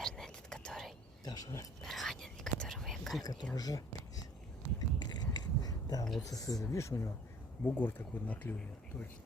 наверное, этот, который Даша, раненый, которого я ты, кормила. который уже... Да, вот видишь, у него бугор такой на клюве. Точно.